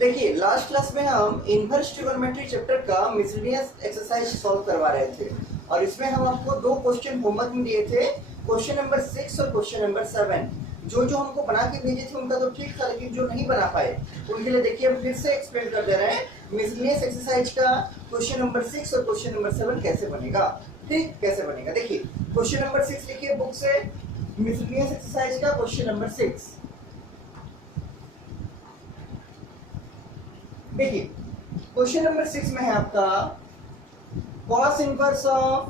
देखिए last class में हम इनवर्स ट्रिगोनोमेट्री चैप्टर का मिसलेनियस एक्सरसाइज सॉल्व करवा रहे थे और इसमें हम आपको दो क्वेश्चन होमवर्क में दिए थे, क्वेश्चन नंबर 6 और क्वेश्चन नंबर 7। जो हमको बना के भेजे थे उनका तो ठीक था, लेकिन जो नहीं बना पाए उनके लिए देखिए हम फिर से एक्सप्लेन कर दे रहे हैं मिसलेनियस एक्सरसाइज का क्वेश्चन नंबर 6 और क्वेश्चन नंबर 7 कैसे बनेगा। ठीक, कैसे बनेगा देखिए क्वेश्चन नंबर 6 लिखिए बुक से, मिसलेनियस एक्सरसाइज का क्वेश्चन नंबर 6। देखिए क्वेश्चन नंबर 6 में है आपका cos inverse of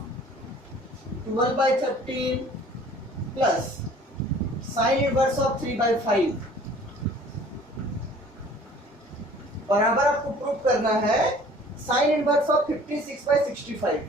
12/13 plus sine inverse of 3/5 बराबर आपको प्रूव करना है साइन इनवर्स ऑफ 56/65।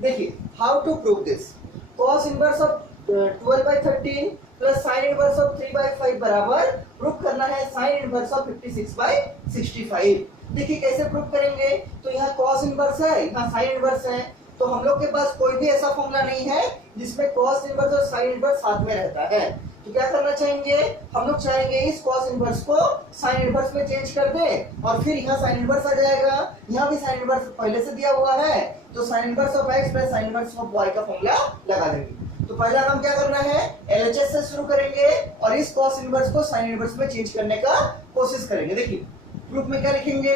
देखिए how to prove this. cos inverse of 12/13 plus sine inverse of 3/5 बराबर प्रूफ करना है साइन इनवर्स ऑफ 56/65। देखिए कैसे प्रूफ करेंगे, तो यहाँ cos इनवर्स है, यहाँ साइन इनवर्स है, तो हम लोग के पास कोई भी ऐसा फॉर्मूला नहीं है जिसमें cos इनवर्स और साइन इनवर्स साथ में रहता है। तो क्या करना चाहेंगे, हम लोग चाहेंगे इस cos इनवर्स को साइन इनवर्स में चेंज कर दे और फिर यहाँ साइन इनवर्स आ जाएगा। यहाँ भी साइन इनवर्स पहले से दिया हुआ है, तो sign inverse of x plus sine inverse of y का फॉर्मूला लगा देंगे। तो पहला काम क्या करना है, LHS से शुरू करेंगे और इस cos इनवर्स को साइन इनवर्स में चेंज करने का कोशिश करेंगे। देखिए प्रूफ में क्या लिखेंगे,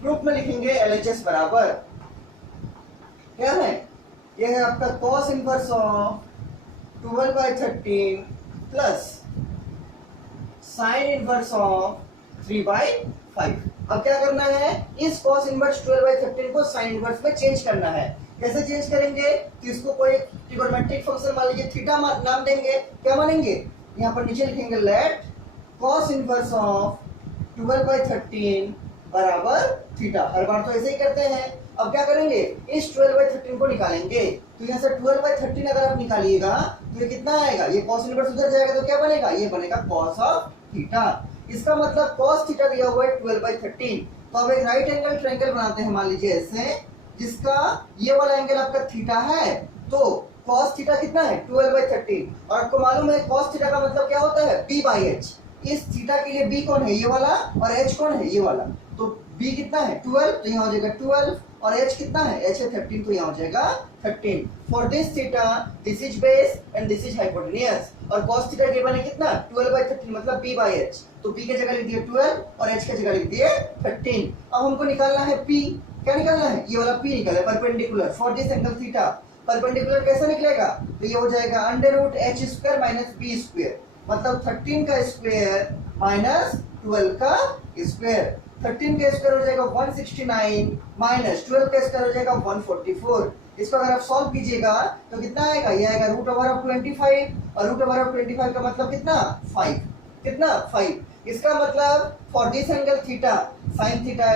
प्रूफ में लिखेंगे LHS बराबर क्या है, यह है आपका cos inverse of 12/13 plus sine inverse of 3/5। अब क्या करना है, इस cos इनवर्स 12/13 को साइन इनवर्स में चेंज करना है। कैसे चेंज करेंगे, तो इसको कोई ट्रिगोनोमेट्रिक फंक्शन मान लीजिए थीटा नाम देंगे। क्या मानेंगे, यहाँ पर नीचे लिखेंगे लेट cos इनवर्स ऑफ 12/13 बराबर थीटा। हर बार तो ऐसे ही करते हैं। अब क्या करेंगे, इस 12/13 को निकालेंगे, तो यहाँ से 12/13 अगर आप निकालिएगा तो ये कितना आएगा, ये cos इनवर्स उधर जाएगा तो क्या बनेगा, ये बनेगा cos ऑफ थीटा। इसका मतलब cos थीटा दिया हुआ है 12/13। तो अब एक राइट एंगल ट्रायंगल बनाते हैं, मान लीजिए ऐसे, जिसका ये वाला एंगल आपका थीटा है, तो cos थीटा कितना है 12/13। और आपको मालूम है cos थीटा का मतलब क्या होता है b/h। इस थीटा के लिए b कौन है, ये वाला, और h कौन है, ये वाला। तो b कितना है 12, तो यहाँ हो जाएगा 12, और h कितना है, h है 13, तो यहाँ हो जाएगा 13। For this theta this is base and this is hypotenuse. और cos थीटा गिवन है कितना 12/13 मतलब b/h, तो b के जगह लिख दिए 12 और h के जगह लिख दिए 13। अब हमको निकालना है p। क्या निकालना है, ये वाला p निकाला, perpendicular for this angle theta. Perpendicular कैसे निकलेगा, तो ये हो जाएगा √h² माइनस b², मतलब 13 का स्क्वायर माइनस 12 का स्क्वायर। 13 का स्क्वायर हो जाएगा 169 माइनस 12 का स्क्वायर हो जाएगा 144। इसको अगर आप सॉल्व कीजिएगा तो कितना आएगा, ये आएगा √25, और √25 का मतलब कितना 5, कितना 5। इसका मतलब for this angle theta sine theta,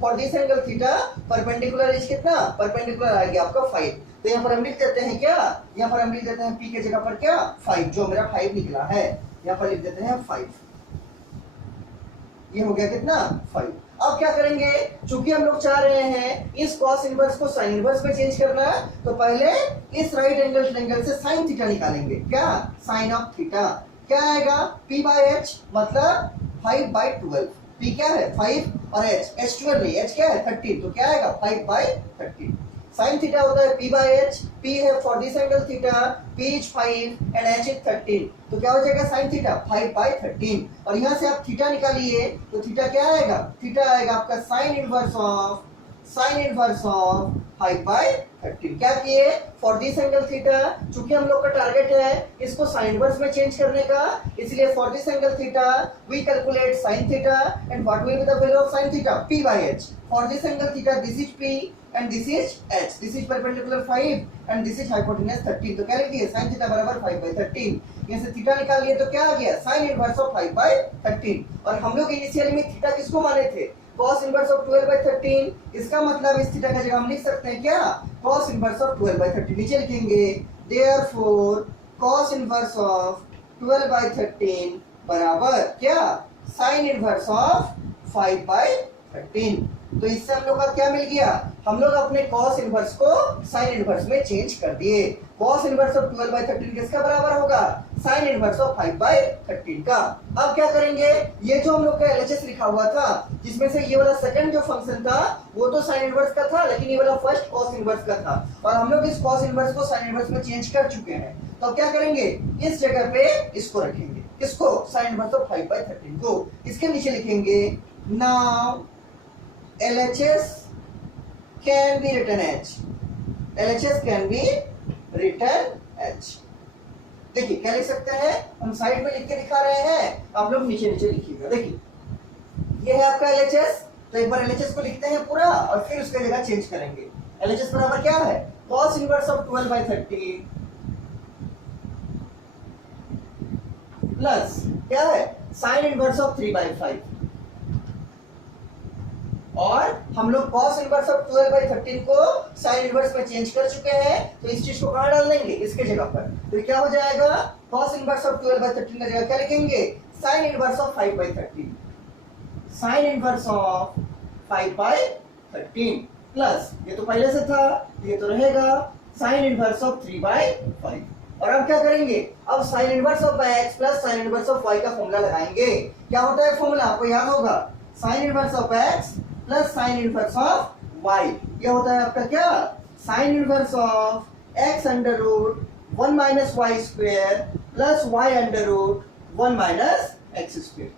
for this angle theta perpendicular is कितना, परपेंडिकुलर आएगा आपका 5। तो यहाँ पर हम लिख देते हैं क्या, यहाँ पर हम लिख देते हैं p के जगह पर क्या 5, जो मेरा 5 निकला है, यहाँ पर लिख देते हैं 5। ये हो गया कितना 5। अब क्या करेंगे, चूंकि हम लोग चाह रहे हैं इस cos इनवर्स को साइन इनवर्स में चेंज करना, तो पहले इस राइट एंगल ट्रायंगल से साइन थीटा निकालेंगे। क्या, साइन ऑफ थीटा। क्या आएगा p/h मतलब 5/12। p क्या है 5 और h 12 नहीं, h क्या है 13, तो क्या आएगा 5/13। साइन थीटा होता है p/h, p है for this angle theta, p is 5 and h is 13, तो क्या हो जाएगा साइन थीटा 5/13। और यहाँ से आप थीटा निकालिए तो थीटा क्या आएगा, थीटा आएगा आपका साइन इनवर्स ऑफ 5/13। क्या किए, फॉर दिस एंगल थीटा, चूंकि हम लोग का टारगेट है इसको साइन इनवर्स में चेंज करने का, इसलिए for this angle theta we calculate sine theta and what will be the value of sine theta p/h। For this angle theta this is p and this is h, this is perpendicular 5 and this is hypotenuse 13। तो क्या लिख दिए, sin theta बराबर 5/13। यहाँ से theta निकाल लिए तो क्या आ गया, sin इनवर्स ऑफ 5/13। और हम लोग इनिशियली में थीटा किसको माने थे, cos इनवर्स ऑफ 12/13। इसका मतलब इस थीटा का जगह हम लिख सकते हैं क्या, cos इनवर्स ऑफ 12/13। नीचे लिखेंगे therefore cos इनवर्स ऑफ 12/13 बराबर क्या, sin इनवर्स ऑफ 5/13। तो इससे हम लोग का क्या मिल गया, हम लोग अपने cos इनवर्स को sin इनवर्स में चेंज कर दिए। cos इनवर्स ऑफ 12/13 किसका बराबर होगा, sin इनवर्स ऑफ 5/13 का। अब क्या करेंगे, ये जो हम लोग का LHS लिखा हुआ था, जिसमें से ये वाला सेकंड जो फंक्शन था वो तो sin इनवर्स का था, लेकिन ये वाला फर्स्ट cos इनवर्स का था, और हम लोग इस cos इनवर्स को sin इनवर्स में चेंज कर चुके हैं। तो क्या करेंगे, इस जगह पे इसको रखेंगे, किसको, sin इनवर्स ऑफ 5/13 को। इसके नीचे लिखेंगे now LHS can be written as, LHS can be written as। देखिए क्या लिख सकते हैं, हम साइड में लिख के दिखा रहे हैं, आप लोग नीचे नीचे लिखिएगा। देखिए ये है आपका LHS, तो एक बार LHS को लिखते हैं पूरा और फिर उसकी जगह चेंज करेंगे। LHS बराबर क्या है, cos इनवर्स ऑफ 12/13 प्लस क्या है, sin इनवर्स ऑफ 3/5, और हम लोग cos इनवर्स ऑफ 12/13 को sin इनवर्स में चेंज कर चुके हैं, तो इस चीज को कहां डाल देंगे, इसके जगह पर। तो क्या हो जाएगा, cos इनवर्स ऑफ 12/13 का जगह क्या लिखेंगे, sin inverse of 5/13, sin inverse of 5/13 plus, ये तो पहले से था ये तो रहेगा sin इनवर्स ऑफ 3/5। और अब क्या करेंगे, अब sin inverse of x plus sin inverse of y का फॉर्मूला लगाएंगे। क्या होता है फॉर्मूला, आपको याद होगा, sin inverse of x plus sin inverse of y, ये होता है आपका क्या, sin inverse of x under root 1 minus y square plus y under root 1 minus x square.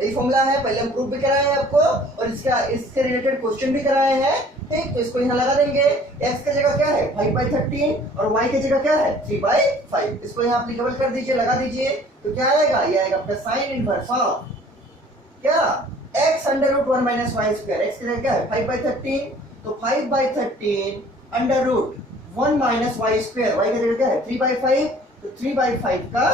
यही फॉर्मूला है, पहले हम प्रूफ भी कराए हैं आपको, और इससे रिलेटेड क्वेश्चन भी कराए हैं। ठीक, तो इसको यहाँ लगा देंगे, x की जगह क्या है 5/13 और y की जगह क्या है 3/5, इसको यहाँ एप्लीकेबल कर दीजिए, लगा दीजिए, तो क्या आएगा, ये आएगा आपका sin इनवर्स ऑफ क्या, x under root 1 minus y square, x की जगह क्या है 5/13, तो 5/13 under root 1 minus y square, y की जगह क्या है 3/5, तो 3/5 का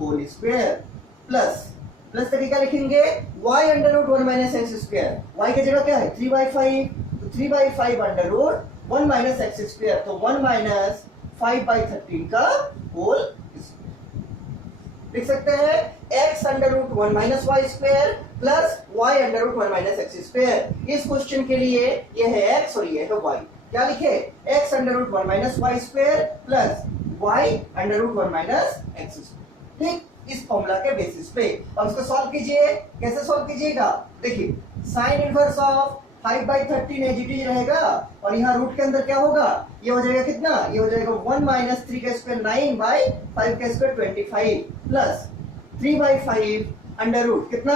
होल स्क्वायर प्लस प्लस तरीका लिखेंगे y under root 1 minus x square, y की जगह क्या है 3/5, तो 3/5 under root 1 minus x square, तो 1 माइनस 5/13 का होल स्क्वायर। लिख सकते हैं x under root 1 minus y square plus y under root 1 minus x square. इस क्वेश्चन के लिए ये है x और ये है y, क्या लिखे, x under root 1 minus y square plus y under root 1 minus x square. ठीक, इस फॉर्मूला के बेसिस पे अब इसको सॉल्व कीजिए। कैसे सॉल्व कीजिएगा, देखिए sin inverse of 5/13 as it is रहेगा, और यहाँ रूट के अंदर क्या होगा, ये हो जाएगा कितना, ये हो जाएगा 1 माइनस 3 का स्क्वायर 9/5 का स्क्वायर 25 प्लस 3/5 अंडर रूट कितना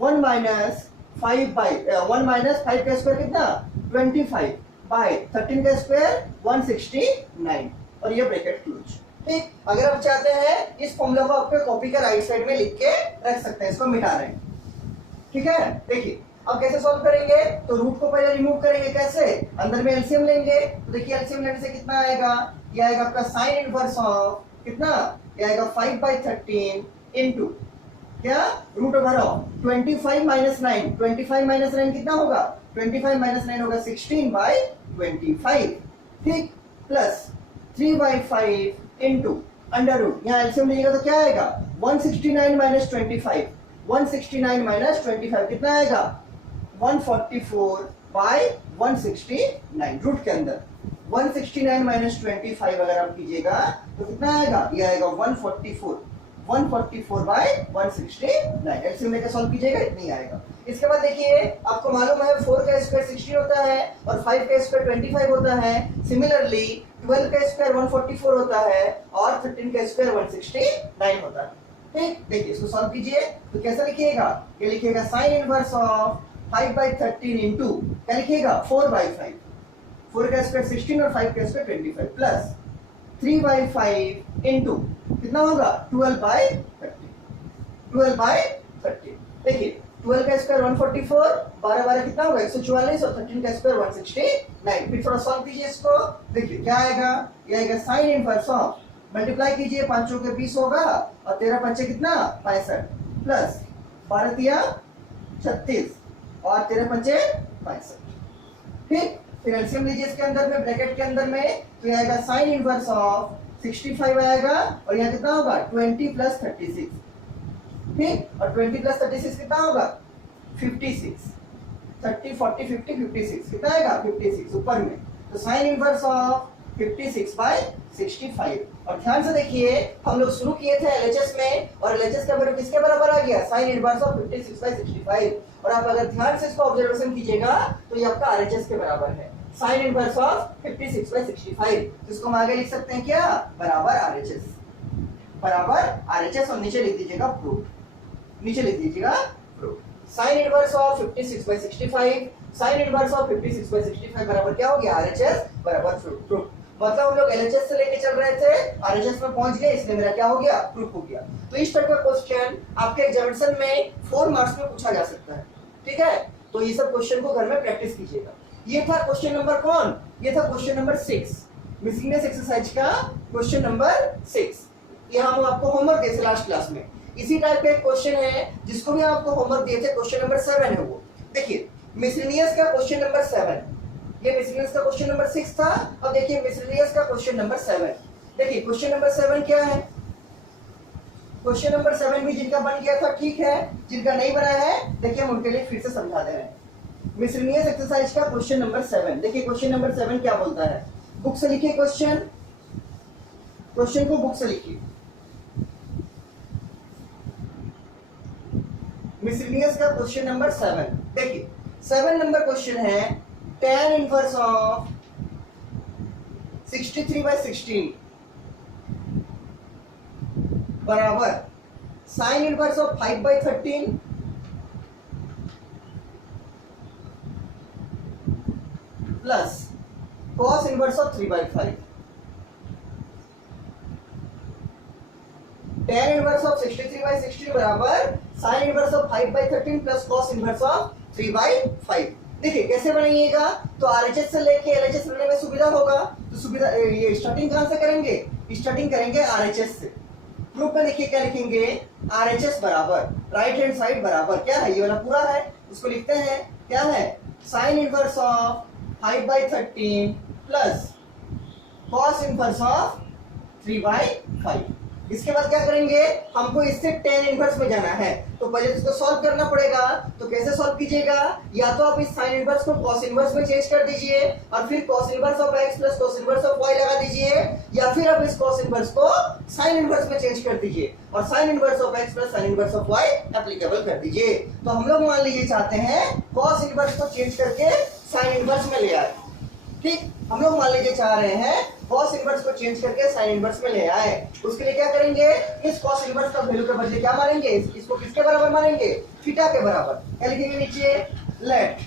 1 माइनस 5 का स्क्वायर कितना 25 बाय 13 का स्क्वायर 169, और ये ब्रैकेट क्लोज। ठीक, अगर आप चाहते हैं इस फॉर्मूला को आपके कॉपी का राइट साइड में लिख के रख सकते हैं, इसको मिटा रहे हैं। ठीक है, देखिए अब कैसे सॉल्व करेंगे, तो रूट को पहले रिमूव करेंगे, कैसे, अंदर में एलसीएम लेंगे, तो देखिए एलसीएम लेने से कितना आएगा, ये आएगा आपका sin इनवर्स ऑफ कितना, ये आएगा 5/13 इनटू क्या, root over of 25 minus 9, 25 minus 9 कितना होगा, 25 माइनस 9 होगा 16/25। ठीक, प्लस 3/5 इनटू अंडर रूट, यहाँ एलसीएम लीजिएगा तो क्या आएगा 169 माइनस 25, 169 माइनस 25 कितना आएगा 144/169, रूट के अंदर 169 माइनस 25 अगर आप कीजिएगा तो कितना आएगा, ये आएगा 144/169, एलसीएम लेकर सॉल्व कीजिएगा इतनी आएगा। इसके बाद देखिए आपको मालूम है 4 का स्क्वायर 16 होता है और 5 का स्क्वायर 25 होता है, सिमिलरली 12 का स्क्वायर 144 होता है और 13 का स्क्वायर 169 होता है। ठीक, देखिए इसको सॉल्व कीजिए, तो कैसा लिखिएगा, ये लिखिएगा sin इनवर्स ऑफ 5/13 इनटू क्या लिखिएगा 4/5, 4 का स्क्वायर 16 और 5 का स्क्वायर 25 प्लस 3/5 इनटू कितना होगा 12/13। देखिए 12 का स्क्वायर 144, 12 कितना होगा 144 और 13 का स्क्वायर 169। फिर थोड़ा सॉल्व कीजिए इसको, देखिए क्या आएगा, ये आएगा sin इनवर्स ऑफ, मल्टीप्लाई कीजिए 5 चौके 20 होगा और 13 पंचे कितना 65 प्लस 12 तिया 36 और 13 पंचे 65। ठीक, फिर एलसीएम लीजिए इसके अंदर में, ब्रैकेट के अंदर में, तो ये आएगा sin इनवर्स ऑफ 65 आएगा और यहाँ कितना होगा 20 प्लस 36। ठीक, और 20 प्लस 36 कितना होगा 56। 30 40 50 56 कितना आएगा 56 ऊपर में। तो साइन इनवर्स ऑफ 56 बाय 65। और ध्यान से देखिए हम लोग शुरू किए थे एलएचएस में और एलएचएस का वैल्यू किसके बराबर आ गया साइन इनवर्स ऑफ 56 बाय 65। और आप अगर ध्यान से इसको ऑब्जर्वेशन कीजिएगा तो ये आपका आरएचएस के बराबर है साइन इनवर्स ऑफ 56 बाय 65। तो इसको हम आगे लिख सकते हैं क्या बराबर आरएचएस, बराबर आरएचएस। और नीचे लिख दीजिएगा प्रूफ, नीचे लिख दीजिएगा proof. Sine inverse of 56 by 65 sine inverse of 56 by 65 बराबर क्या हो गया आरएचएस बराबर प्रूफ। मतलब हम लोग एलएचएस से लेके चल रहे थे आरएचएस में पहुंच गए इसलिए मेरा क्या हो गया प्रूफ हो गया। तो इस टाइप का क्वेश्चन आपके एग्जामिनेशन में 4 मार्क्स में पूछा जा सकता है, ठीक है। तो ये सब क्वेश्चन को घर में प्रैक्टिस कीजिएगा। ये था क्वेश्चन नंबर कौन, ये था क्वेश्चन नंबर 6 मिसलिनियस एक्सरसाइज का क्वेश्चन नंबर 6। ये हम आपको होमवर्क दिए थे लास्ट क्लास में। इसी टाइप का एक क्वेश्चन है जिसको भी आपको होमवर्क दिए थे, क्वेश्चन नंबर 7 है वो। देखिए मिसलिनियस का क्वेश्चन नंबर 7, ये मिसलिनियस का क्वेश्चन नंबर 6 था। और देखिए मिसलिनियस का क्वेश्चन नंबर 7। देखिए क्वेश्चन नंबर 7 क्या है, क्वेश्चन नंबर 7 भी जिनका बन गया था ठीक है, जिनका नहीं बना है देखिए हम उनके लिए फिर से समझा दे रहे हैं। मिसलिनियस एक्सरसाइज का क्वेश्चन नंबर 7, देखिए क्वेश्चन नंबर 7 क्या बोलता है। बुक से लिखिए क्वेश्चन, क्वेश्चन को बुक से लिखिए। मिसलिनियस का क्वेश्चन नंबर 7, देखिए 7 नंबर क्वेश्चन है tan इनवर्स ऑफ 63 बाय 16 बराबर sine inverse of 5 by 13 plus cos inverse of 3 by 5। tan inverse of 63 by 16 बराबर sine inverse of 5 by 13 plus cos inverse of 3 by 5। देखिए कैसे बनाइएगा, तो RHS से लेके एलएचएस बनने में सुविधा होगा। तो सुविधा ये स्टार्टिंग कहां से करेंगे, स्टार्टिंग करेंगे आरएचएस से। प्रूफ में देखिए क्या लिखेंगे, आरएचएस बराबर राइट हैंड साइड बराबर क्या है, ये वाला पूरा है उसको लिखते हैं क्या है sine inverse of 5 by 13 plus cos inverse of 3 by 5। इसके बाद क्या करेंगे, हमको इससे tan इनवर्स में जाना है तो पहले इसको सॉल्व करना पड़ेगा। तो कैसे सॉल्व कीजिएगा, या तो आप इस साइन इनवर्स को cos इनवर्स में चेंज कर दीजिए और फिर cos inverse of x plus cos inverse of y लगा दीजिए, या फिर आप इस cos इनवर्स को साइन इनवर्स में चेंज कर दीजिए और sign inverse of x plus sine inverse of y applicable कर दीजिए। तो हम लोग मान लीजिए चाहते हैं cos इनवर्स को चेंज करके साइन इनवर्स में ले आए, ठीक। हम लोग मान लीजिए चाह रहे हैं cos इनवर्स को चेंज करके साइन इनवर्स में ले आए। उसके लिए क्या करेंगे, इस cos इनवर्स का वैल्यू के बदले क्या मानेंगे, इसको किसके बराबर मानेंगे, थीटा के बराबर। क्या लिखेंगे नीचे, let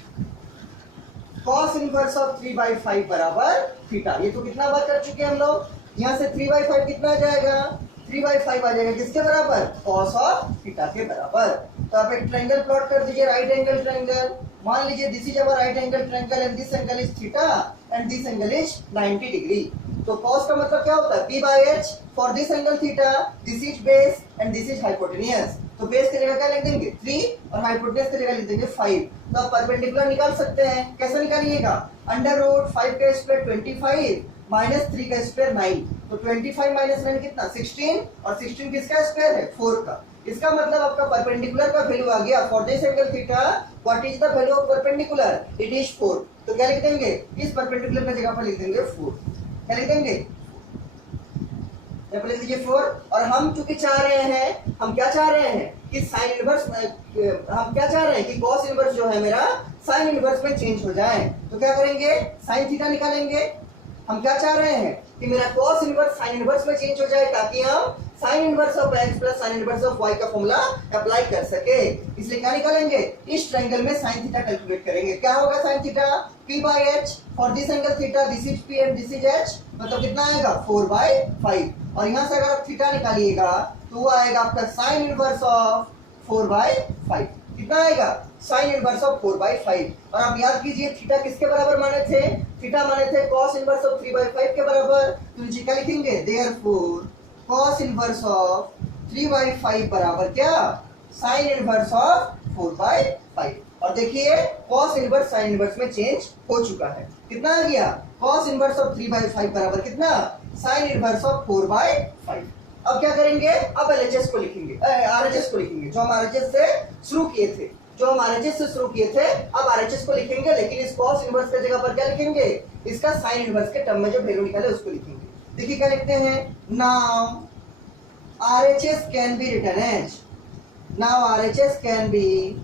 cos inverse of 3 by 5 बराबर थीटा। ये तो कितना बार कर चुके हैं हम लोग, यहाँ से 3 बाय 5 कितना आ जाएगा, 3 बाय 5 आ जाएगा किसके बराबर, cos ऑफ थीटा के बराबर। तो आप एक ट्रायंगल प्लॉट कर दीजिए, राइट एंगल ट्रायंगल। मान लीजिए this is our right angle triangle and this angle is theta and this angle is 90 degree. तो cos का मतलब क्या होता है, p by h for this angle theta, this is base and this is hypotenuse. तो base की जगह क्या लिख देंगे 3 और हाइपोटेनियस की जगह लिख देंगे 5। तो आप परपेंडिकुलर निकाल सकते हैं, कैसे निकालिएगा, अंडर रूट 5 का स्क्वायर 25 माइनस 3 का स्क्वायर 9। तो 25 माइनस 9 कितना 16 और 16 किसका स्क्वायर है 4 का। इसका मतलब आपका परपेंडिकुलर का वैल्यू आ गया for this angle theta, what is the value of perpendicular, it is 4। तो क्या लिख देंगे, इस परपेंडिकुलर की जगह पर लिख देंगे 4। क्या लिख देंगे, लिख दीजिए 4। और हम चूंकि चाह रहे हैं, हम क्या चाह रहे हैं कि साइन इनवर्स, हम क्या चाह रहे हैं कि cos इनवर्स जो है मेरा साइन इनवर्स में चेंज हो जाए। तो क्या करेंगे, साइन थीटा निकालेंगे। हम क्या चाह रहे हैं कि मेरा cos इनवर्स साइन इनवर्स में चेंज हो जाए ताकि हम sign inverse of x plus sine inverse of y का फॉर्मूला अप्लाई कर सके। इसलिए क्या निकालेंगे, इस ट्रायंगल में साइन थीटा कैलकुलेट करेंगे। क्या होगा sine theta, p by h for this angle theta, this is p and this is h, मतलब कितना आएगा 4 by 5। और यहाँ से अगर आप थीटा निकालिएगा तो वो आएगा आपका साइन इनवर्स ऑफ 4 by 5। कितना आएगा, साइन इनवर्स ऑफ 4 by 5। और आप याद कीजिए थीटा किसके बराबर माने थे, थीटा माने थे cos इनवर्स ऑफ 3 by 5 के बराबर। तो नीचे क्या लिखेंगे, therefore cos inverse of 3 by 5 बराबर क्या, साइन इनवर्स ऑफ 4 by 5। और देखिए cos इनवर्स साइन इनवर्स में चेंज हो चुका है। कितना आ गया, cos इनवर्स ऑफ 3 by 5 बराबर कितना, साइन इनवर्स ऑफ 4 by 5। अब क्या करेंगे, अब एलएचएस को लिखेंगे, आरएचएस को लिखेंगे जो हम आरएचएस से शुरू किए थे। जो हम आरएचएस से शुरू किए थे, अब आरएचएस को लिखेंगे, लेकिन इस कॉस इनवर्स के जगह पर क्या लिखेंगे, इसका साइन इनवर्स के टर्म में जो वैल्यू निकाले उसको लिखेंगे। देखिए क्या लिखते हैं, now RHS can be written as, now RHS can be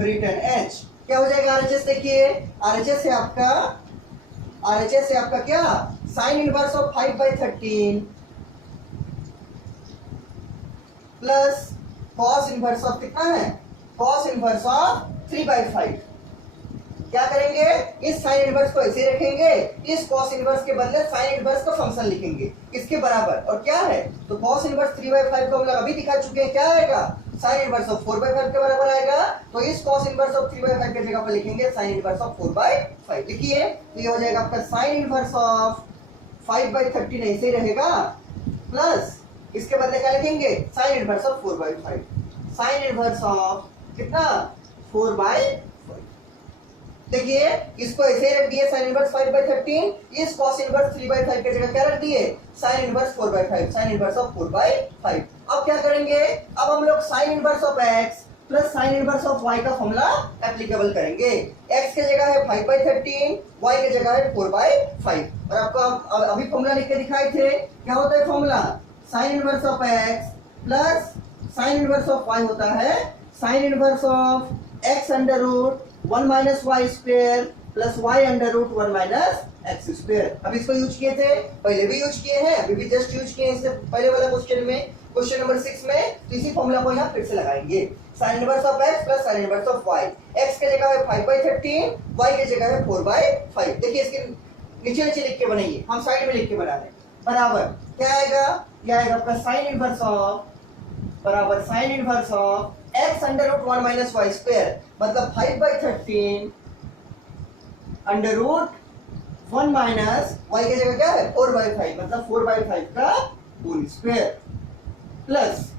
written as, क्या हो जाएगा आरएचएस, देखिए आरएचएस है आपका, आरएचएस है आपका क्या, sign inverse of 5/13 plus cos inverse of कितना है, कॉस इनवर्स ऑफ 3/5। क्या करेंगे, इस साइन इनवर्स को ऐसे रखेंगे, इस कॉस इनवर्स के बदले साइन इनवर्स का फंक्शन लिखेंगे इसके बराबर, और क्या है, तो कॉस इनवर्स 3/5 को हम लोग अभी दिखा चुके हैं, क्या आएगा, साइन इनवर्स ऑफ 4/5 के बराबर आएगा, तो इस कॉस इनवर्स ऑफ 3/5 के जगह पर लिखेंगे साइन इनवर्स ऑफ 4/5। लिखिए, तो ये हो जाएगा आपका साइन इनवर्स ऑफ 5/13 ऐसे ही रहेगा, प्लस इसके बदले क्या लिखेंगे, sign inverse of 4/5, sign inverse of कितना 4/5। देखिए इसको ऐसे ही रख दिए साइन इनवर्स 5/13, इस कॉस इनवर्स 3/5 की जगह क्या रख दिए, sine inverse 4/5, sign inverse of 4/5। अब क्या करेंगे, अब हम लोग sign inverse of x plus sine inverse of y का फॉर्मूला एप्लीकेबल करेंगे। x के जगह है 5/13, y के जगह है 4/5, और आपको अभी फॉर्मूला लिख के दिखाए थे, क्या होता है formula, sine inverse of x plus sine inverse of y होता है sine inverse of x under root 1 minus y square plus y under root 1 minus x square. अब इसको यूज किए थे, पहले भी यूज किए हैं, अभी भी जस्ट यूज किए हैं इससे पहले वाला क्वेश्चन में, क्वेश्चन नंबर 6 में, तो इसी फॉर्मूला को यहाँ फिर से लगाएंगे, sign inverse of x plus sine inverse of y, x के जगह है 5/13, y के जगह है 4/5। देखिए इसके नीचे नीचे लिख के बनाइए, हम साइड में लिख के बना रहे हैं, बराबर क्या आएगा, यह आएगा आपका साइन इनवर्स ऑफ बराबर sine inverse of x under root 1 minus y square, मतलब 5/13 अंडर रूट 1 माइनस y की जगह क्या है 4/5, मतलब 4/5 का whole square, plus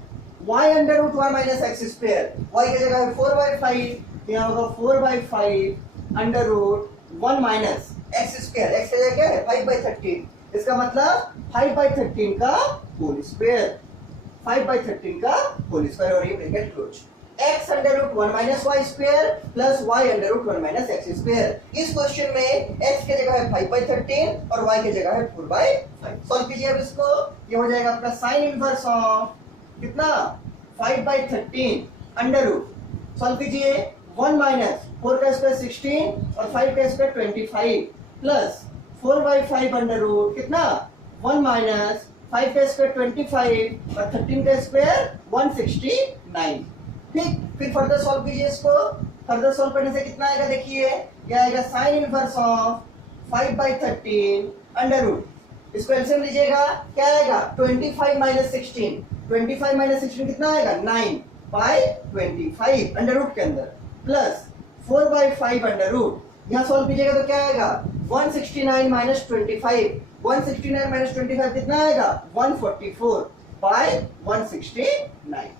y under root 1 minus x square, y की जगह है 4/5, यहाँ होगा 4/5 under root 1 minus x square, x की जगह क्या है 5/13, इसका मतलब 5/13 का होल स्क्वायर, 5/13 का होल स्क्वायर, और ये bracket close, x under root 1 minus y square plus y under root 1 minus x square. इस क्वेश्चन में x के जगह है 5/13 और y के जगह है 4/5। सॉल्व कीजिए अब इसको, ये हो जाएगा आपका साइन इनवर्स ऑफ कितना 5/13 अंडर रूट, सॉल्व कीजिए 1 माइनस 4 का स्क्वायर 16 और 5 का स्क्वायर 25 प्लस 4/5 अंडर रूट कितना 1 माइनस 5 का स्क्वायर 25 और 13 का स्क्वायर 169। ठीक, फिर फर्दर सॉल्व कीजिए इसको, फर्दर सॉल्व करने से कितना आएगा, देखिए क्या आएगा, sine inverse of 5/13 under root, इसको एलसीएम लीजिएगा, क्या आएगा 25 माइनस 16, 25 माइनस 16 कितना आएगा 9/25 अंडर रूट के अंदर, प्लस 4/5 अंडर रूट, यहाँ सॉल्व कीजिएगा तो क्या आएगा 169 माइनस 25, 169 माइनस 25 कितना आएगा 144/169।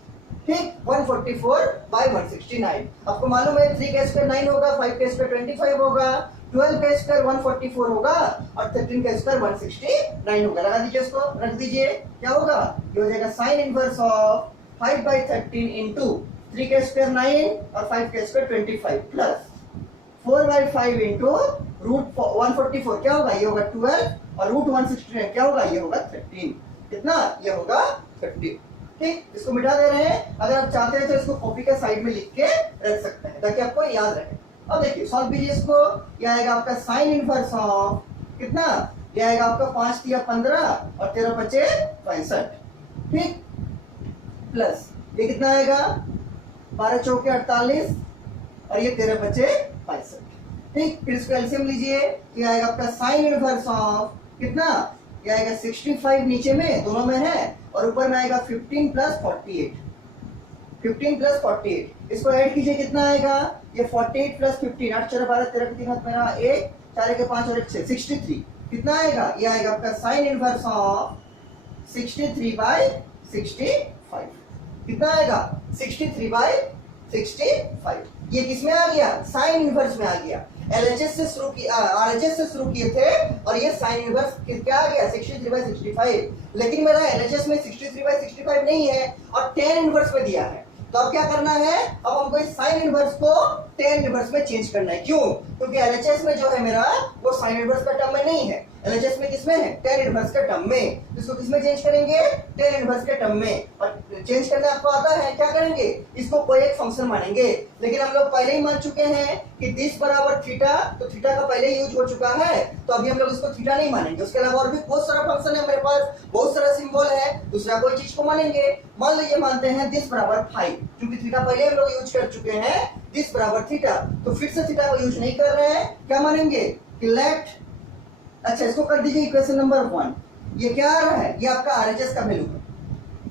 ठीक, 144/169। आपको मालूम है 3 का स्क्वायर 9 होगा, 5 का स्क्वायर 25 होगा, 12 का स्क्वायर 144 होगा और 13 का स्क्वायर 169 होगा। लगा दीजिए इसको, रख दीजिए, क्या होगा, ये हो जाएगा साइन इनवर्स ऑफ 5/13 इंटू 3 का स्क्वायर 9 और 5 का स्क्वायर 25 प्लस 4/5 इंटू रूट 144 क्या होगा, ये होगा 12 और रूट 169 क्या होगा, ये होगा 13, कितना, ये होगा 13। ठीक, इसको मिटा दे रहे हैं, अगर आप चाहते हैं तो इसको कॉपी के साइड में लिख के रख सकते हैं ताकि आपको याद रहे। अब देखिए सॉल्व कीजिए इसको, ये आएगा आपका साइन इनवर्स ऑफ कितना, ये आएगा आपका 5 × 15 और 13 × 5 65। ठीक, प्लस ये कितना आएगा 12 × 4 = 48 और ये 13 × 5 65। ठीक, फिर इसको एलसीएम लीजिए, ये आएगा आपका साइन इनवर्स ऑफ कितना, ये आएगा 65 नीचे में दोनों में है और ऊपर में आएगा 15 + 48, 15 + 48, इसको ऐड कीजिए कितना आएगा, ये 48 + 15, 8 × 4 = 12, 13 के 3 हाथ मेरा 1, 4 के 5 और 1 6, 63 कितना आएगा, ये आएगा आपका साइन इनवर्स ऑफ 63/65, कितना आएगा 63/65। ये किसमें आ गया, साइन इनवर्स में आ गया। एलएचएस से शुरू किया, आरएचएस से शुरू किए थे और ये साइन इनवर्स क्या आ गया 63/65, लेकिन मेरा एलएचएस में 63/65 नहीं है और tan इनवर्स में दिया है, तो अब क्या करना है, अब हमको इस साइन इनवर्स को टेन इनवर्स में चेंज करना है। क्यों? क्योंकि एलएचएस में जो है मेरा वो साइन इनवर्स का टर्म में नहीं है, एलएचएस में किसमें है, टेन इनवर्स के टर्म में। इसको किसमें चेंज करेंगे, टेन इनवर्स के टर्म में। और चेंज करना आपको आता है, क्या करेंगे, इसको कोई एक फंक्शन मानेंगे। लेकिन हम लोग पहले ही मान चुके हैं कि दिस बराबर थीटा, तो थीटा का पहले ही यूज हो चुका है, तो अभी हम लोग इसको थीटा नहीं मानेंगे। उसके अलावा और भी बहुत सारा फंक्शन है मेरे पास, बहुत सारा सिंबल है, दूसरा कोई चीज को मानेंगे। मान लीजिए मानते हैं दिस बराबर 5, क्योंकि थीटा पहले हम लोग यूज कर चुके हैं, दिस बराबर थीटा, तो फिर से थीटा को यूज नहीं कर रहे हैं। क्या मानेंगे कि लेट, अच्छा इसको कर दीजिए इक्वेशन नंबर 1। ये क्या आ रहा है, ये आपका आरएचएस का वैल्यू है।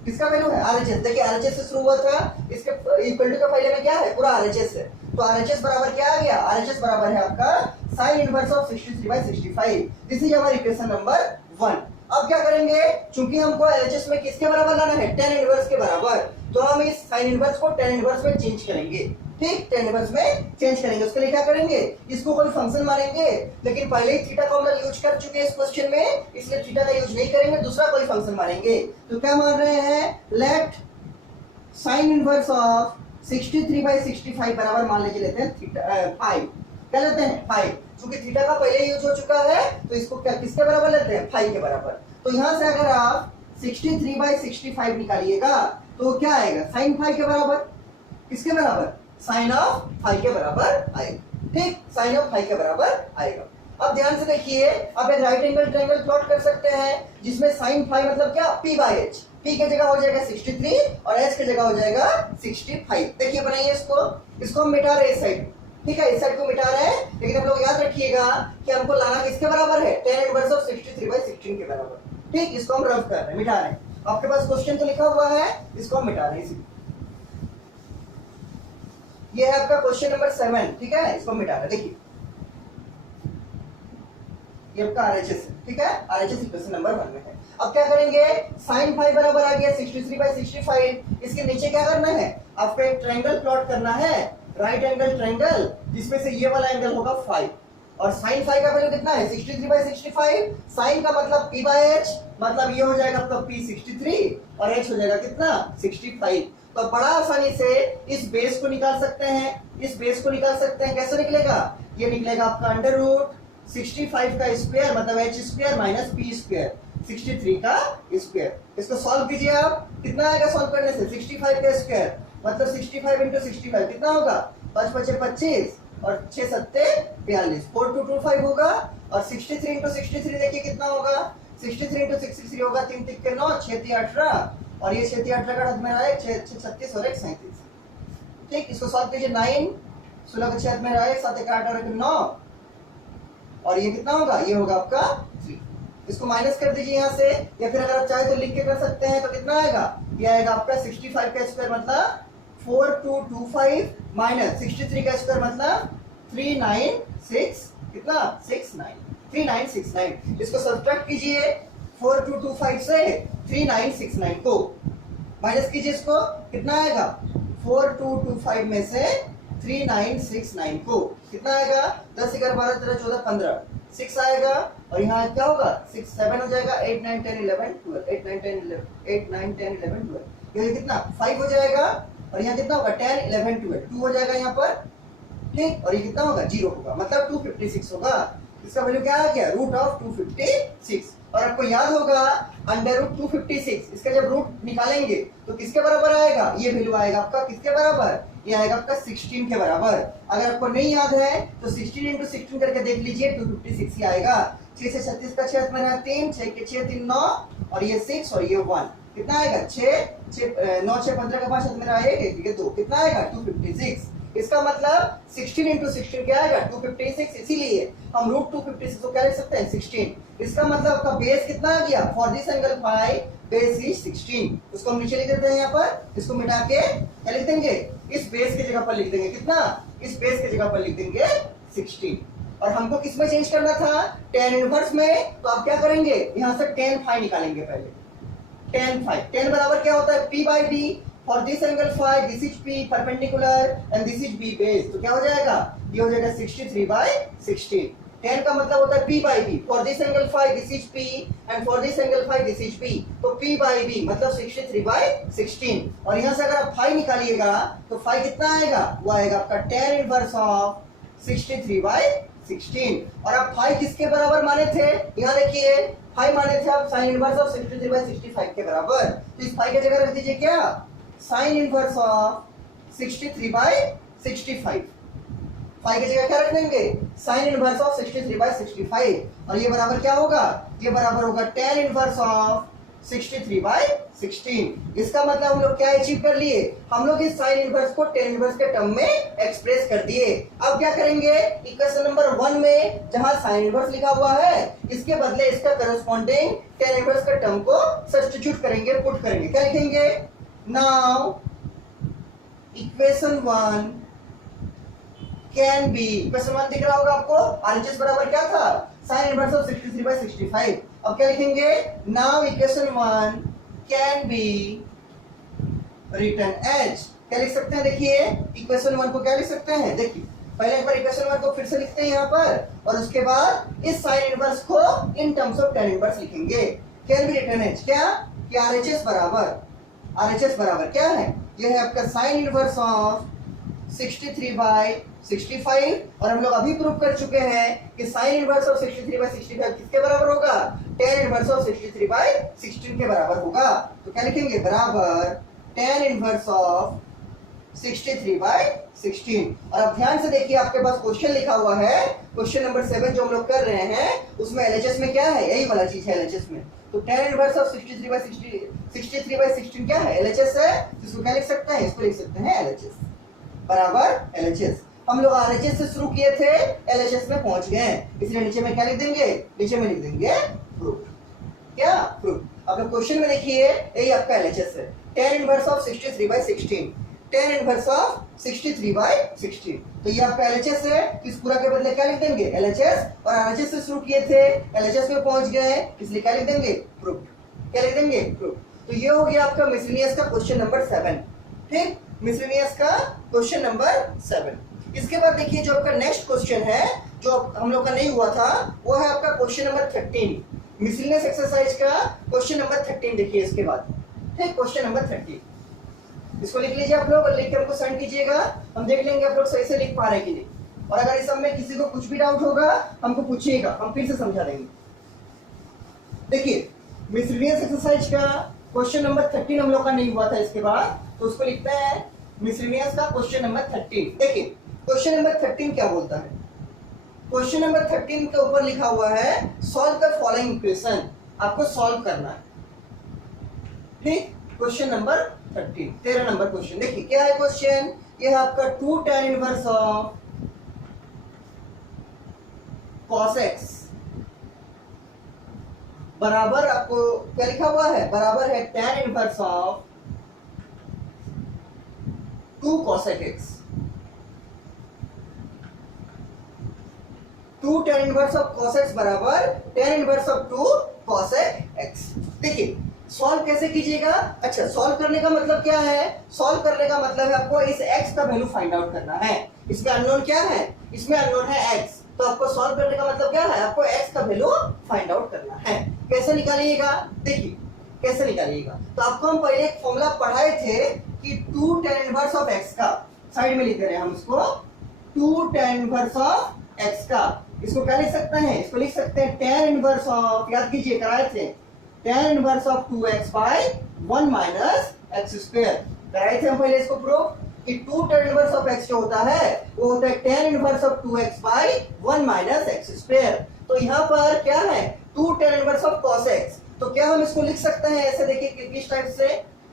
किसका वैल्यू है, आरएचएस। देखिए आरएचएस से शुरू हुआ था, इसके इक्वल टू का पहले में क्या है, पूरा आरएचएस है। तो आरएचएस बराबर क्या आ गया, आरएचएस बराबर है आपका sine inverse of 63/65। This is our equation number 1। अब क्या करेंगे, चूंकि हमको एलएचएस में किसके बराबर लाना है, टेन इनवर्स के बराबर, तो हम इस साइन इनवर्स को टेन इनवर्स में चेंज करेंगे। ठीक, टेन इनवर्स में चेंज करेंगे। उसके लिए क्या करेंगे, इसको कोई फंक्शन मानेंगे, लेकिन पहले ही थीटा को हम लोग यूज कर चुके हैं इस क्वेश्चन में, इसलिए थीटा का यूज नहीं करेंगे, दूसरा कोई फंक्शन मानेंगे। तो क्या मान रहे हैं, लेट साइन इनवर्स ऑफ 63/65 बराबर मान लीजिए लेते हैं थीटा 5। क्या लेते हैं, 5। क्योंकि थीटा का पहले यूज हो चुका है, तो इसको क्या किसके बराबर लेते हैं, 5 के बराबर। तो यहां से अगर आप 63/65 निकालिएगा तो क्या आएगा, साइन 5 के बराबर। किसके बराबर, साइन ऑफ 5 के बराबर आएगा। ठीक, साइन ऑफ 5 के बराबर आएगा। अब ध्यान से देखिए, अब एक राइट एंगल ट्रायंगल प्लॉट कर सकते हैं, जिसमें साइन 5 मतलब क्या, p/h। p की जगह हो जाएगा 63 और h की जगह हो जाएगा 65। देखिए बनाइए इसको हम मिटा रहे हैं इस साइड, ठीक है, इस साइड को मिटा रहे हैं, लेकिन आप लोग याद रखिएगा कि हमको लाना किसके बराबर है, टेन इनवर्स ऑफ 63/16 के बराबर। ठीक, इसको हम रफ कर रहे हैं, मिटा रहे हैं। आपके पास क्वेश्चन तो लिखा हुआ है, इसको हम मिटा रहे हैं। ये है आपका क्वेश्चन नंबर 7, ठीक है, इसको मिटा रहे हैं। देखिए ये आपका आरएचएस है, ठीक है, आरएचएस इक्वेशन नंबर 1 में है। अब क्या करेंगे, साइन 5 बराबर आ गया 63/65। इसके नीचे क्या करना है, आपको एक ट्रायंगल प्लॉट करना है, राइट एंगल ट्रायंगल, जिसमें से ये वाला एंगल होगा 5। और साइन 5 का वैल्यू कितना है, 63/65। साइन का मतलब p/h, मतलब ये हो जाएगा आपका p 63 और h हो जाएगा कितना, 65। तो बड़ा आसानी से इस बेस को निकाल सकते हैं, इस बेस को निकाल सकते हैं। कैसे निकलेगा, ये निकलेगा आपका अंडर रूट 65 का स्क्वायर मतलब h square minus p square, 63 का स्क्वायर। इसको सॉल्व कीजिए आप, कितना आएगा सॉल्व करने से, 65 का स्क्वायर मतलब 65 इंटू 65 कितना होगा, 5 × 5 = 25 और 6 × 7 = 42, 4225 होगा। और 63 इंटू 63 देखिए कितना होगा, 63 इंटू 63 होगा 3 × 3 = 9, 6 × 3 = 18 और ये 6 × 3 = 18 का हाथ में रहा है 6 × 6 = 36 और 1 × 37। ठीक, इसको सॉल्व कीजिए, 9 16 का 6 हाथ में रहा है, 7 × 1 = 8 और 1 = 9 और ये कितना होगा, ये होगा आपका 3। इसको माइनस कर दीजिए यहाँ से, या फिर अगर आप चाहे तो लिख के कर सकते हैं। तो कितना आएगा, ये आएगा आपका 65 का स्क्वायर मतलब 4225 माइनस 63 का स्क्वायर मतलब 396 कितना 69 3969। इसको सब्ट्रैक्ट कीजिए 4225 से 3969 को माइनस कीजिए, इसको कितना आएगा 4225 में से 3969 को कितना आएगा, 10 11 12 13 14 15 6 आएगा और यहाँ क्या होगा 6 7 हो जाएगा, 8 9 10 11 12 8 9 10 11 8 9 10 11 12 ये कितना 5 हो जाएगा और यहाँ कितना होगा 10 11 12 2 हो जाएगा यहाँ पर। ठीक, और ये कितना होगा 0 होगा मतलब 256 होगा। इसका वैल्यू क्या आ गया, रूट ऑफ 256। और आपको याद होगा अंडर रूट 256 इसका जब रूट निकालेंगे तो किसके बराबर आएगा, ये वैल्यू आएगा आपका किसके बराबर, ये आएगा आपका 16 के बराबर। अगर आपको नहीं याद है तो 16 इंटू 16 करके देख लीजिए 256 ही आएगा। 6 से 36 का 6 में 3 6 के 6 3 9 और ये 6 और ये 1 कितना आएगा 6 9 6 15 का 5 हाथ में रहा है ये 2 कितना आएगा 256। इसका मतलब 16 इंटू 16 क्या आएगा 256। इसीलिए हम रूट 256 को क्या लिख सकते हैं 16। इसका मतलब आपका बेस कितना आ गया, for this angle phi base is 16। उसको हम नीचे लिख देते हैं यहाँ पर, इसको मिटा के क्या लिख देंगे, इस बेस की जगह पर लिख देंगे कितना, इस बेस की जगह पर लिख देंगे 16। और हमको किस में चेंज करना था, tan इनवर्स में। तो आप क्या करेंगे, यहाँ से tan फाई निकालेंगे पहले। tan फाई, tan बराबर क्या होता है p by d। For this angle phi, this is p perpendicular and this is b base। तो क्या हो जाएगा, ये हो जाएगा 63/16। tan का मतलब होता है p by b, for this angle phi this is p and for this angle phi this is p, तो p by b मतलब 63/16, और यहां से अगर आप phi निकालिएगा तो phi कितना आएगा, वो आएगा आपका tan इनवर्स ऑफ 63/16, और आप phi किसके बराबर माने थे, यहां देखिए phi माने थे आप sin इनवर्स ऑफ 63/65 के बराबर, तो इस phi की जगह रख दीजिए क्या, sin इनवर्स ऑफ 63/65, फाई की जगह क्या रख देंगे, साइन इनवर्स ऑफ 63/65, और ये बराबर क्या होगा, ये बराबर होगा tan इनवर्स ऑफ 63/16। इसका मतलब हम लोग क्या अचीव कर लिए, हम लोग इस साइन इनवर्स को tan इनवर्स के टर्म में एक्सप्रेस कर दिए। अब क्या करेंगे, इक्वेशन नंबर 1 में जहां साइन इनवर्स लिखा हुआ है इसके बदले इसका करस्पॉन्डिंग tan इनवर्स के टर्म को सब्स्टिट्यूट करेंगे, पुट करेंगे। क्या लिखेंगे, now equation 1 can B, equation 1 दिख रहा होगा आपको, RHS बराबर क्या था, साइन इनवर्स ऑफ 63/65। अब क्या लिखेंगे, now equation 1 can be written as, क्या लिख सकते हैं, देखिए इक्वेशन 1 को क्या लिख सकते हैं, देखिए पहले एक बार इक्वेशन 1 को फिर से लिखते हैं यहाँ पर, और उसके बाद इस साइन इनवर्स को in terms of tan inverse लिखेंगे। कैन बी रिटन एज क्या, कि RHS बराबर क्या है, यह है आपका साइन इनवर्स ऑफ 63/65, और हम लोग अभी प्रूव कर चुके हैं कि साइन इनवर्स ऑफ 63/65 किसके बराबर होगा, tan इनवर्स ऑफ 63/16 के बराबर होगा। तो क्या लिखेंगे, बराबर tan इनवर्स ऑफ 63/16। और अब ध्यान से देखिए, आपके पास क्वेश्चन लिखा हुआ है, क्वेश्चन नंबर 7 जो हम लोग कर रहे हैं उसमें LHS में क्या है, यही वाला चीज है LHS में, तो tan इनवर्स ऑफ 63/16 क्या है, LHS है, इसको क्या लिख सकते हैं, इसको लिख सकते हैं LHS बराबर LHS। हम लोग RHS से शुरू किए थे, LHS में पहुंच गए, इसलिए नीचे में क्या लिख देंगे, नीचे में लिख देंगे प्रूफ, क्या प्रूफ। अब क्वेश्चन में देखिए यही आपका LHS है, tan inverse of 63/16, tan inverse of 63/16, तो ये आपका LHS है, इस पूरा के बदले क्या लिख देंगे LHS, और RHS से शुरू किए थे LHS में पहुंच गए, इसलिए क्या लिख देंगे प्रूफ, क्या लिख देंगे प्रूफ। तो ये हो गया आपका मिसलेनियस का क्वेश्चन नंबर 7, ठीक, मिसलेनियस का क्वेश्चन नंबर 7। इसके बाद देखिए जो आपका नेक्स्ट क्वेश्चन है जो हम लोग का नहीं हुआ था, वो है आपका क्वेश्चन नंबर 13, मिसलेनियस एक्सरसाइज का क्वेश्चन नंबर 13। देखिए इसके बाद, ठीक, क्वेश्चन नंबर 13, इसको लिख लीजिए आप लोग, और लिख के हमको सेंड कीजिएगा, हम देख लेंगे आप लोग सही से लिख पा रहे हैं कि नहीं, और अगर इस सब में किसी को कुछ भी डाउट होगा हमको पूछिएगा, हम फिर से समझा देंगे। देखिए मिसलेनियस एक्सरसाइज का क्वेश्चन नंबर 13 हम लोग का नहीं हुआ था, इसके बाद तो उसको लिखते हैं मिसलेनियस का क्वेश्चन नंबर 13। देखिए क्वेश्चन नंबर 13 क्या बोलता है, क्वेश्चन नंबर 13 के ऊपर लिखा हुआ है सॉल्व द फॉलोइंग इक्वेशन, आपको सॉल्व करना है, ठीक। क्वेश्चन नंबर 13 नंबर क्वेश्चन, देखिए क्या है क्वेश्चन, ये है आपका 2 tan inverse of cos x बराबर, आपको क्या लिखा हुआ है, बराबर है tan inverse of 2 cosec x, 2 tan inverse of cos x बराबर tan inverse of 2 cosec x। देखिए सॉल्व कैसे कीजिएगा, अच्छा सॉल्व करने का मतलब क्या है, सॉल्व करने का मतलब है आपको इस x का वैल्यू फाइंड आउट करना है, इसमें अननोन क्या है, इसमें अननोन है x, तो आपको सॉल्व करने का मतलब क्या है, आपको x का वैल्यू फाइंड आउट करना है। कैसे निकालिएगा, देखिए कैसे निकालिएगा, तो आपको हम पहले एक फॉर्मूला पढ़ाए थे कि 2 tan इनवर्स ऑफ x का, साइड में लिख रहे हैं हम इसको, 2 tan इनवर्स ऑफ x का, इसको क्या लिख सकते हैं, इसको लिख सकते हैं tan इनवर्स ऑफ, याद कीजिए कराए थे, tan inverse of 2x by 1 minus x square, कराए थे हम पहले इसको प्रूफ कि 2 tan इनवर्स ऑफ x जो होता है वो होता है tan inverse of 2x by 1 minus x square। तो यहाँ पर क्या है 2 tan inverse of cos x, तो क्या हम इसको लिख सकते हैं ऐसे, देखिए किस टाइप से,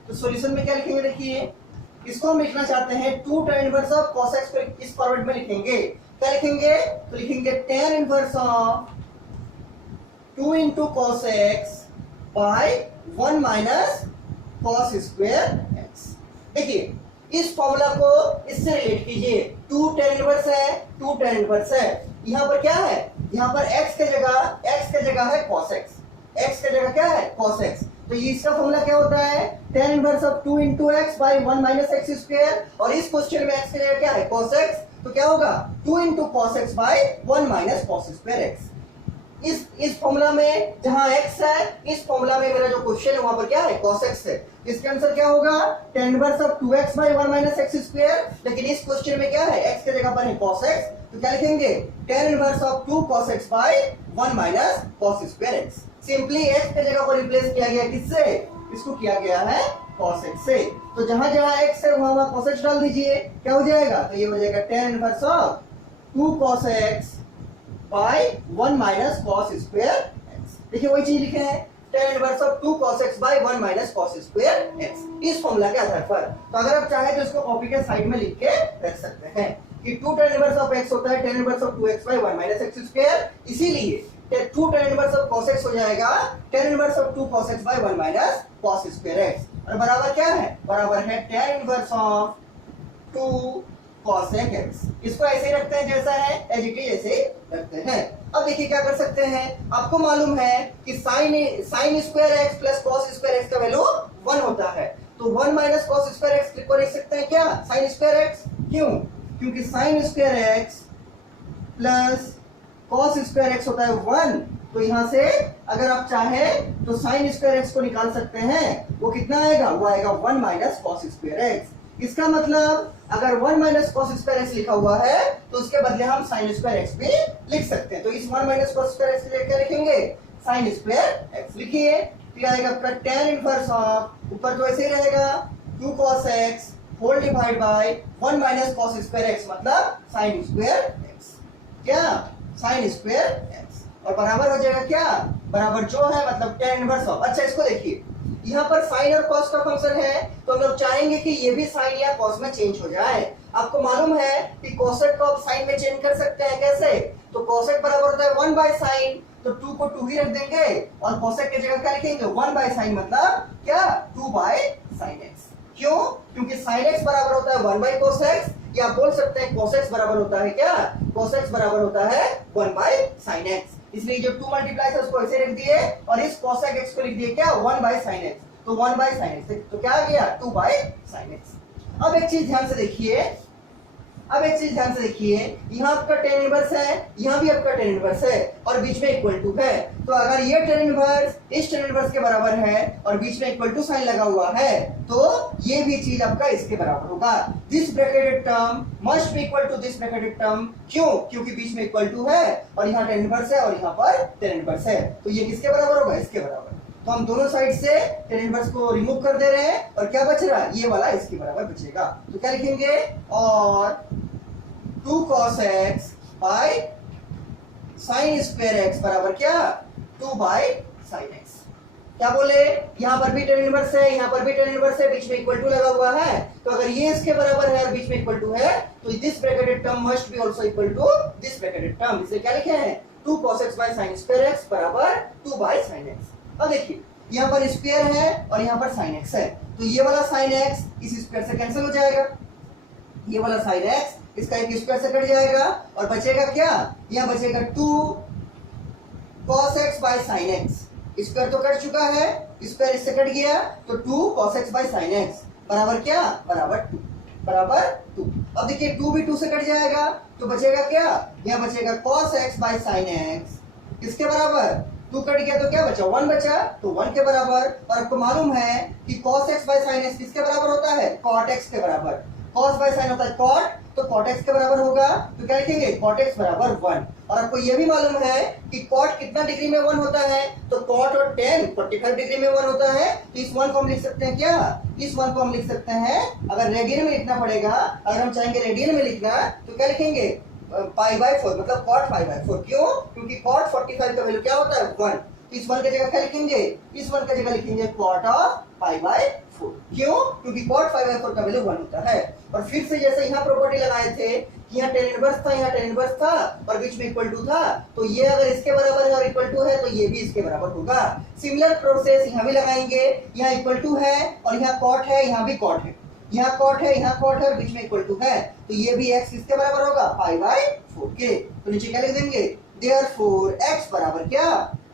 तो सॉल्यूशन में क्या लिखेंगे, देखिए इसको हम लिखना चाहते हैं 2 tan inverse of cos x को इस फॉर्मेट में लिखेंगे, क्या लिखेंगे, तो लिखेंगे tan inverse of 2 into cos x by 1 minus cos square x। देखिए इस फॉर्मूला को इससे रिलेट कीजिए, 2 tan इनवर्स है, 2 tan इनवर्स है, यहाँ पर क्या है, यहाँ पर x के जगह है cos x, x के जगह क्या है cos x, तो ये इसका फॉर्मूला क्या होता है tan inverse of 2 into x by 1 minus x square, और इस क्वेश्चन में x के जगह क्या है cos x, तो क्या होगा 2 into cos x by 1 minus cos square x. इस फॉर्मूला में जहां x है, इस फॉर्मूला में मेरा जो क्वेश्चन है वहां पर क्या है cos x है। इसका आंसर क्या होगा tan inverse of 2x by 1 minus x square. लेकिन इस क्वेश्चन में क्या है x की जगह पर है cos x, तो क्या लिखेंगे tan inverse of 2 cos x by 1 minus cos square x। Simply x की जगह पर रिप्लेस किया गया किससे, इसको किया गया है cos x से। तो जहां जहां x है वहां वहां cos x डाल दीजिए, क्या हो जाएगा, तो ये हो जाएगा tan inverse of 2 cos x by 1 minus cos square x. देखिए वही चीज लिखे हैं tan inverse of 2 cos x by 1 minus cos square x, इस फॉर्मूला के आधार पर। तो अगर आप चाहे तो इसको कॉपी के साइड में लिख के रख सकते हैं कि 2 tan इनवर्स ऑफ x होता है tan inverse of 2x by 1 minus x square, इसीलिए 2 tan inverse of cos x हो जाएगा tan inverse of 2 cos x by 1 minus cos square x. और बराबर क्या है, बराबर है tan inverse of 2 cos x। इसको ऐसे ही रखते हैं जैसा है, एज इट इज ऐसे रखते हैं। अब देखिए क्या कर सकते हैं, आपको मालूम है कि sin square x plus cos square x का वैल्यू 1 होता है, तो 1 माइनस cos स्क्वायर x को लिख सकते हैं क्या sin स्क्वायर x। क्यों, क्योंकि sin square x plus cos square x होता है 1, तो यहां से अगर आप चाहे तो sin स्क्वायर x को निकाल सकते हैं, वो कितना आएगा, वो आएगा 1 माइनस cos स्क्वायर x। इसका मतलब अगर 1 माइनस cos स्क्वायर x लिखा हुआ है तो उसके बदले हम sin स्क्वायर x भी लिख सकते हैं। तो इस 1 माइनस cos स्क्वायर x लेकर लिखेंगे sin स्क्वायर x, लिखिए फिर आएगा आपका tan इनवर्स ऑफ, ऊपर तो ऐसे ही रहेगा 2 cos x whole divide by 1 minus cos square x, मतलब sin स्क्वायर x, क्या sin स्क्वायर x, और बराबर हो जाएगा क्या, बराबर जो है मतलब tan इनवर्स ऑफ। अच्छा इसको देखिए, यहाँ पर साइन और कॉस का फंक्शन है, तो हम लोग चाहेंगे कि ये भी साइन या कॉस में चेंज हो जाए। आपको मालूम है कि कोसेक को आप साइन में चेंज कर सकते हैं, कैसे, तो कोसेक बराबर होता है 1 बाय साइन, तो 2 को 2 ही रख देंगे और कोसेक की जगह क्या लिखेंगे 1 बाय साइन, मतलब क्या 2 बाय साइन एक्स। क्यों, क्योंकि साइन एक्स बराबर होता है 1 बाय कोस एक्स, या आप बोल सकते हैं कोस एक्स बराबर होता है क्या, कोस एक्स बराबर होता है 1 बाय साइन एक्स। इसलिए जो 2 मल्टीप्लाई है उसको ऐसे रख दिए और इस कोसेक एक्स को लिख दिए क्या 1 बाय साइन एक्स, तो 1 बाय साइन एक्स, तो क्या आ गया 2 बाय साइन एक्स। अब एक चीज ध्यान से देखिए, यहाँ आपका tan इनवर्स है, यहाँ भी आपका tan इनवर्स है और बीच में इक्वल टू है, तो अगर ये tan इनवर्स इस tan इनवर्स के बराबर है और बीच में इक्वल टू साइन लगा हुआ है, तो ये भी चीज आपका इसके बराबर होगा। This bracketed term must be equal to this bracketed term, क्यों, क्योंकि बीच में इक्वल टू है और यहाँ tan इनवर्स है और यहाँ पर tan इनवर्स है, तो ये किसके बराबर होगा, इसके बराबर। तो हम दोनों साइड से tan इनवर्स को रिमूव कर दे रहे हैं और क्या बच रहा है, ये वाला इसके बराबर बचेगा। तो क्या लिखेंगे, और 2 cos x by sin square x बराबर क्या 2 बाय sin x। क्या बोले, यहाँ पर भी tan इनवर्स है, यहाँ पर भी tan इनवर्स है, बीच में इक्वल टू लगा हुआ है, तो अगर ये इसके बराबर है और बीच में इक्वल टू है तो this bracketed term must be also equal to this bracketed term. इसलिए क्या लिखे हैं 2 cos x by sin square x बराबर 2 बाय sin x। अब देखिए यहाँ पर स्क्वायर है और यहाँ पर sin x है, तो ये वाला sin x इस स्क्वायर से कैंसिल हो जाएगा, ये वाला sin x इसका एक स्क्वायर से कट जाएगा और बचेगा क्या, यहाँ बचेगा 2 cos x by sin x, square तो कट चुका है, स्क्वायर इससे कट गया, तो 2 cos x by sin x बराबर क्या, बराबर 2। अब देखिए 2 भी 2 से कट जाएगा, तो बचेगा क्या, यहाँ बचेगा cos x by sin x, किसके बराबर, 2 कट गया तो क्या बचा 1 बचा, तो 1 के बराबर। और आपको मालूम है कि cos x by sin x किसके बराबर होता है, cot x के बराबर। cos बाय sin होता है cot, तो cot x के बराबर होगा, तो क्या लिखेंगे cot x बराबर 1। और आपको यह भी मालूम है कि cot कितना डिग्री में 1 होता है, तो cot और tan 45 डिग्री में 1 होता है, तो इस 1 को हम लिख सकते हैं क्या, इस 1 को हम लिख सकते हैं, अगर रेडियन में लिखना पड़ेगा, अगर हम चाहेंगे रेडियन में लिखना तो क्या लिखेंगे पाई बाय 4, मतलब cot पाई बाय 4। क्यों, क्योंकि cot 45 का वैल्यू क्या होता है 1, तो इस 1 की जगह क्या लिखेंगे, इस 1 की जगह लिखेंगे cot ऑफ पाई बाय 4। क्यों, क्योंकि cot पाई बाय 4 का वैल्यू 1 होता है। और फिर से जैसे यहाँ प्रॉपर्टी लगाए थे कि यहाँ tan इनवर्स था, यहाँ tan इनवर्स था और बीच में इक्वल टू था, तो ये अगर इसके बराबर है और इक्वल टू है तो ये भी इसके बराबर होगा। सिमिलर प्रोसेस यहाँ भी लगाएंगे, यहाँ इक्वल टू है और यहाँ cot है, यहाँ भी cot है, यहाँ cot है, यहाँ cot है और बीच में इक्वल टू है, तो ये भी x किसके बराबर होगा, पाई बाय 4 के। तो नीचे क्या लिख देंगे, देयरफॉर x बराबर क्या,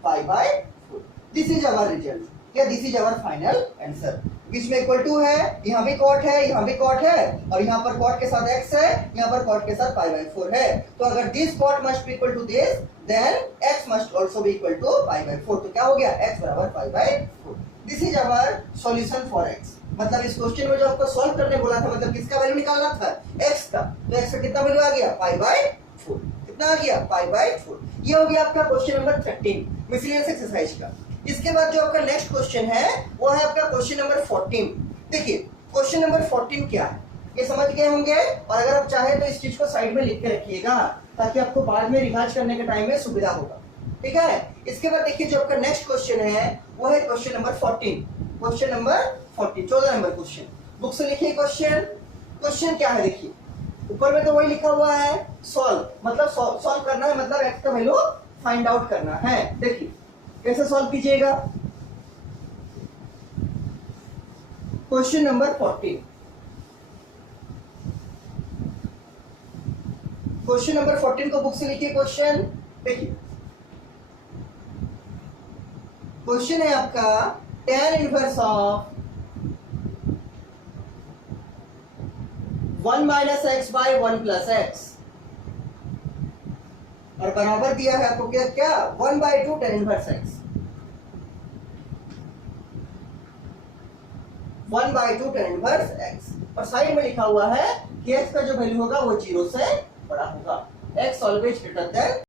pi by 4। This is our result, या this is our final answer. बीच में इक्वल टू है, यहाँ भी कॉट है, यहाँ भी कॉट है, और यहाँ पर कॉट के साथ x है, यहाँ पर कॉट के साथ पाई बाई 4 है। तो अगर this cot must be equal to this, then x must also be equal to pi by 4। तो क्या हो गया, x बराबर pi by 4। This is our solution for x। मतलब इस क्वेश्चन में जो आपको सॉल्व करने बोला था, मतलब किसका वैल्यू निकालना था, x का, तो x का कितना वैल्यू आ गया, पाई बाई 4। कितना आ गया, पाई बाई 4। ये हो गया आपका क्वेश्चन नंबर 13 मिसलेनियस एक्सरसाइज का। इसके बाद जो आपका नेक्स्ट क्वेश्चन है वो है आपका क्वेश्चन नंबर 14। देखिए क्वेश्चन नंबर 14 क्या है, ये समझ गए होंगे, और अगर आप चाहे तो इस चीज को साइड में लिख के रखिएगा ताकि आपको बाद में रिवाइज करने के टाइम में सुविधा होगा, ठीक है। इसके बाद देखिए जो आपका नेक्स्ट क्वेश्चन है वो है question number 14। Question number 14 14 number question, book से लिखिए क्वेश्चन। क्वेश्चन क्या है देखिए, ऊपर में तो वही लिखा हुआ है सॉल्व, मतलब सॉल्व करना है, मतलब x का वैल्यू फाइंड आउट करना है। देखिए कैसे सॉल्व कीजिएगा, क्वेश्चन नंबर 14। क्वेश्चन नंबर 14 को बुक से लिखिए क्वेश्चन। देखिए क्वेश्चन है आपका tan inverse of 1 minus x by 1 plus x, और बराबर दिया है आपको क्या क्या 1/2 tan inverse x, 1/2 tan inverse x, और साइड में लिखा हुआ है कि x का जो वैल्यू होगा वो 0 से बड़ा होगा, x ऑलवेज ग्रेटर देन